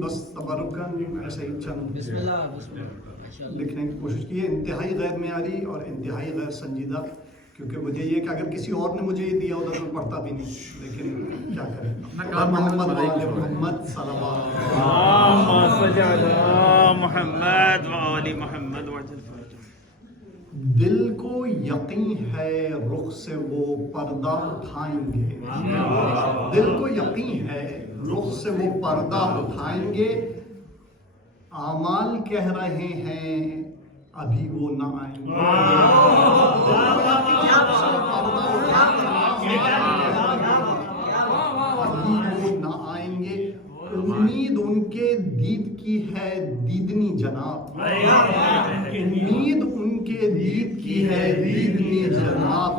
بس تبرکاً ایسے ہی چند بسم اللہ لکھنے کی کوشش کی ہے، انتہائی غیر معیاری اور انتہائی غیر سنجیدہ، کیونکہ مجھے یہ کہ اگر کسی اور نے مجھے یہ دیا ہوتا تو میں پڑھتا بھی نہیں، لیکن کیا کریں۔ اور محمد وآل محمد صلوات محمد وآل محمد وجل فرجہ۔ دل کو یقین ہے رخ سے وہ پردہ اٹھائیں گے، دل کو یقین ہے رخ سے وہ پردہ اٹھائیں گے، اعمال کہہ رہے ہیں ابھی وہ نہ آئیں گے۔ ابھی وہ نہ آئیں گے، امید ان کے دید کی ہے دیدنی جناب، امید ان کے دید کی ہے دیدنی جناب،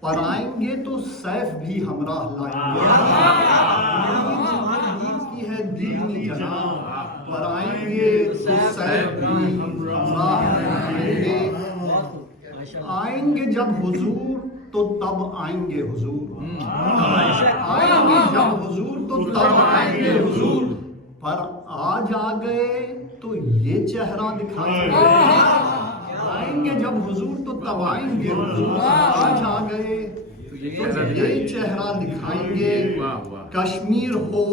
پر آئیں گے تو سیف بھی ہمراہ لائیں گے، امید کی ہے دیدنی جناب، پر آئیں گے تو سیف بھی ہمراہ لائیں گے۔ آئیں گے جب حضور تو تب آئیں گے حضور، آئیں گے جب حضور تو تب آئیں گے حضور، پر آج آ گئے تو یہ چہرہ دکھائیں گے، آئیں گے جب حضور تو تب آئیں گے حضور، آج آ گئے تو یہ چہرہ دکھائیں گے، کشمیر ہو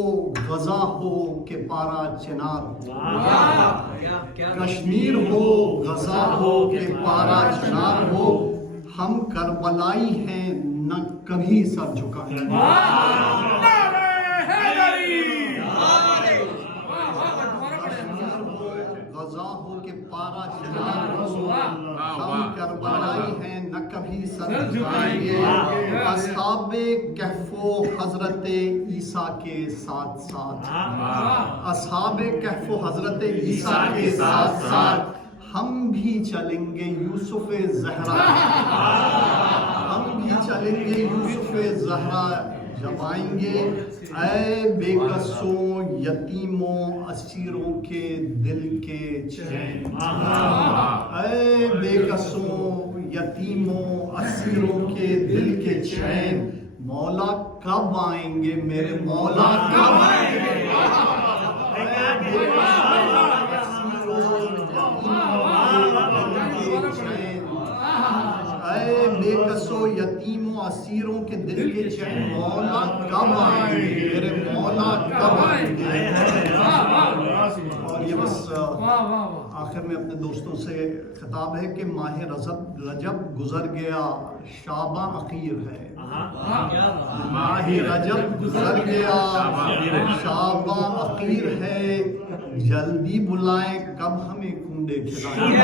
غزہ ہو کہ پارا چنار ہو، کشمیر ہو غزہ ہو کہ پارا چنار ہو، ہم کربلائی ہیں نہ کبھی سر جھکائیں گے۔ غزہ ہو کہ پارا چنار ہو، ہم کربلائی ہیں نہ کبھی سر جھکائیں گے، اصحاب کہف و حضرت عیسیٰ کے ساتھ ساتھ، اصحاب کہف و حضرت عیسیٰ کے ساتھ ساتھ، ہم بھی چلیں گے یوسف زہرا، ہم بھی چلیں گے یوسف زہرا، جب آئیں گے اے بے کسوں یتیموں اسیروں کے دل کے چین، اے بے کسوں یتیموں اسیروں کے دل کے چین، مولا کب آئیں گے میرے مولا کب آئیں گے، اے بے کسو یتیموں اسیروں کے دل کے چین، مولا کب آئیں گے میرے مولا کب آئیں گے۔ اور یہ بس آخر میں اپنے دوستوں سے خطاب ہے کہ ماہ رجب گزر گیا، شعبان اخیر ہے، ماہ رجب گزر گیا، شعبان اخیر ہے، جلدی بلائیں کب ہمیں کنڈے کھلائیں۔